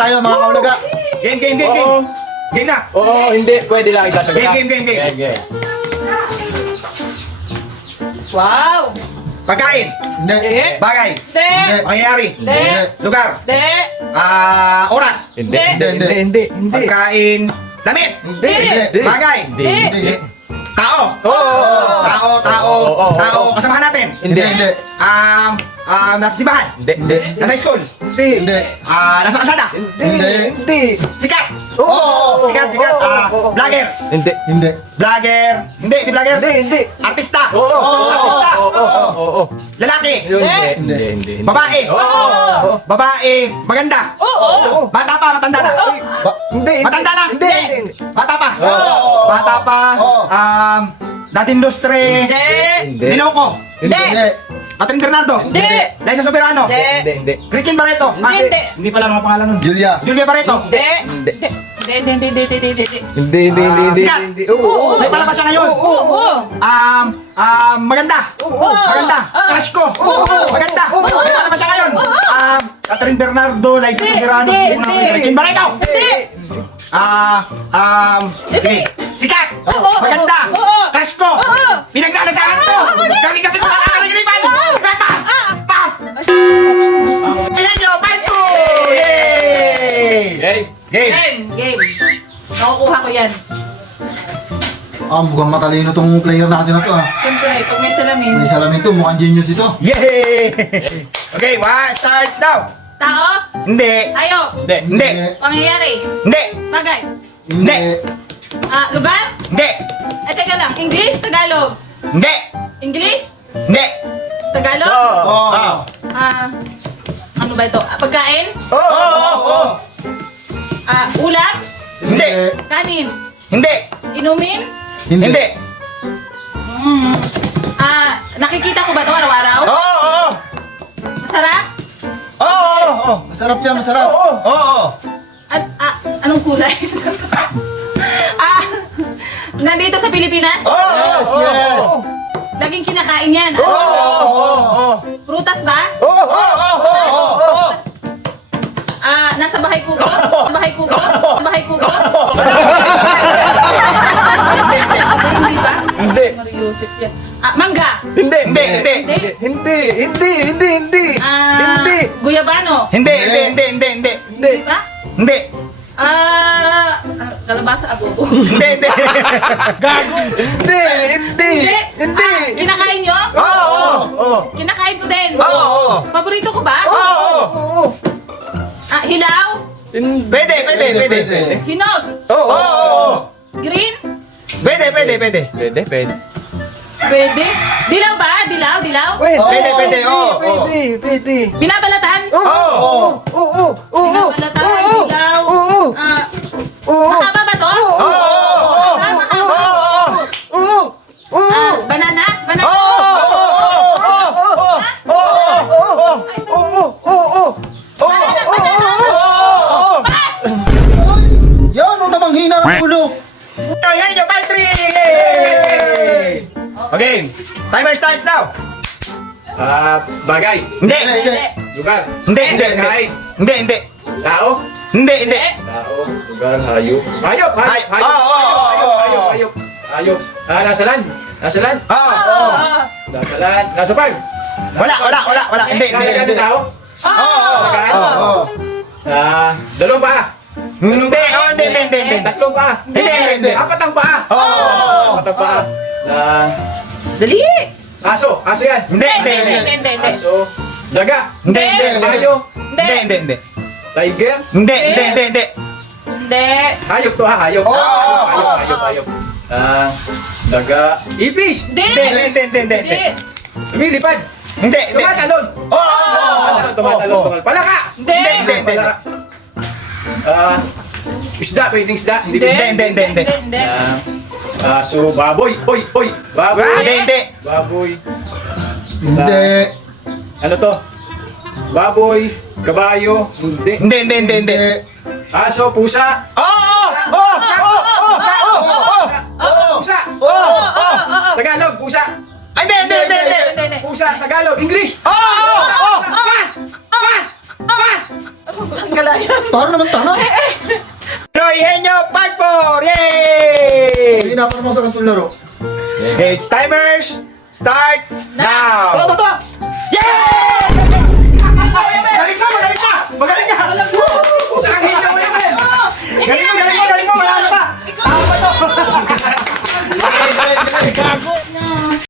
tayo mga kaulaga. Game. Oo. Game na. Oo, hindi. Pwede lang ikasagot. Game. Wow! Hindi. Pagkain. Hindi. Bagay. Hindi. Pangyayari. Hindi. Lugar. Hindi. Oras. Hindi. Pagkain. Damit. Hindi. Bagay. Hindi. Tao. Oo. Tao. Kasamahan natin. Hindi. Nasa simbahan. Hindi. Nasa school. Hindi. Nasa kalsada. Hindi. Sikat. Oo. Sikat. Vlogger. Hindi. Hindi. Vlogger. Hindi vlogger. Hindi. Artista. Oo. Artista. Oo. Lalaki. Hindi. Babae. Oo. Babae. Maganda. Oo. Bata pa, matanda na. Hindi. Matanda na. Hindi. Bata pa. Oo. Bata pa. Oo. Dati industry. Hindi. Niloko. Hindi. Catherine Bernardo. Hindi. Liza Soberano. Hindi. Gretchen Barreto. Hindi. Hindi pala mga pangalan nun. Julia. Julia Barreto. Hindi. Sikat. Oo. May palabas siya ngayon. Oo. Maganda. Maganda. Crush ko. Maganda. May palabas siya ngayon. Catherine Bernardo, Liza Soberano. Hindi. Gretchen Barreto. Hindi. Sige. Sikat. Maganda. Crush ko. Pinagdadasahan ko. Gabi-gabi ko nakakarigipan. Pass. Ayan nyo, 5-2. Yay! Game. Game. Nakukuha ko yan. Mukhang matalino tong player natin na to ah. Siyempre, pag may salamin. May salamin to, mukhang genius ito. Yay! Okay, what starts now? Tao. Hindi. Tayo. Hindi. Pangyayari. Hindi. Bagay. Hindi. Lugar. Hindi. Teka lang. English, Tagalog. Hindi. English, Hindi. Tagalog. Oo. Ano ba ito? Pagkain. Oo. Ulam. Hindi. Kanin. Hindi. Inumin. Hindi. Nakikita ko ba ito araw-araw? Oo. Masarap? Oo. Masarap yan, masarap. Oo. At anong kulay? Nandito sa Pilipinas? Yes. Laging kinakain yan. Oo. Prutas ba? Oo. Nasa bahay kuko? Bahay kuko? Hindi ba? Hindi. Mario Joseph yan. Mangga? Hindi. Guyabano? Hindi. Hindi ba? Hindi. Kalabasa agogo? Hindi. Hindi. Kinakain nyo? Oo. Kinakain ko din. Oo. Paborito ko ba? Oo. Hilaw? Pwede. Hinog? Oo. Green? Pwede. Pwede. Dilaw ba? Dilaw? Pwede. Oo. Binabalatan? Oo. Binabalatan, dilaw. Mahaba ba to? Oo. Banana? Yan, ano namang hina ng ulo. Yan yung battery! Okay, timer starts now. Bagay. Hindi. Lugar. Hindi. Kain. Hindi. Tao. Hindi. Tao. Lugar. Hayop. Hayop. Nasa land. Oo. Nasa land. Nasa farm. Wala. Hindi. Nasa tao. Oo. Dalawang paa. Hindi. Tatlong paa. Hindi. Apat ang paa. Oo. Apat ang paa. Dali! Aso. Aso yan. Hindi. Aso. Daga. Hindi. Tayo. Hindi. Tiger. Hindi. Hindi. Hayop to ha. Hayop. Oo. Hayop. Daga. Ipis. Hindi. Lumilipad. Hindi. Tumatalon. Oo. Tumatalon. Palaka. Hindi. Palaka. Isda. Pwedeng isda. Hindi. Hindi. So, baboy. Baboy. Hindi. Baboy. Hindi. Ano to? Baboy. Kabayo. Hindi. Hindi. Aso. Pusa. Pusa. Tagalog. Pusa. Hindi. Pusa. Tagalog. English. Oo. Pass. Ano bang galayan? Para naman tanga. Pinoy Henyo Part 4! Yay! Hindi na para mo sa kantong laro. Okay, timers, start now! Tama to! Yay!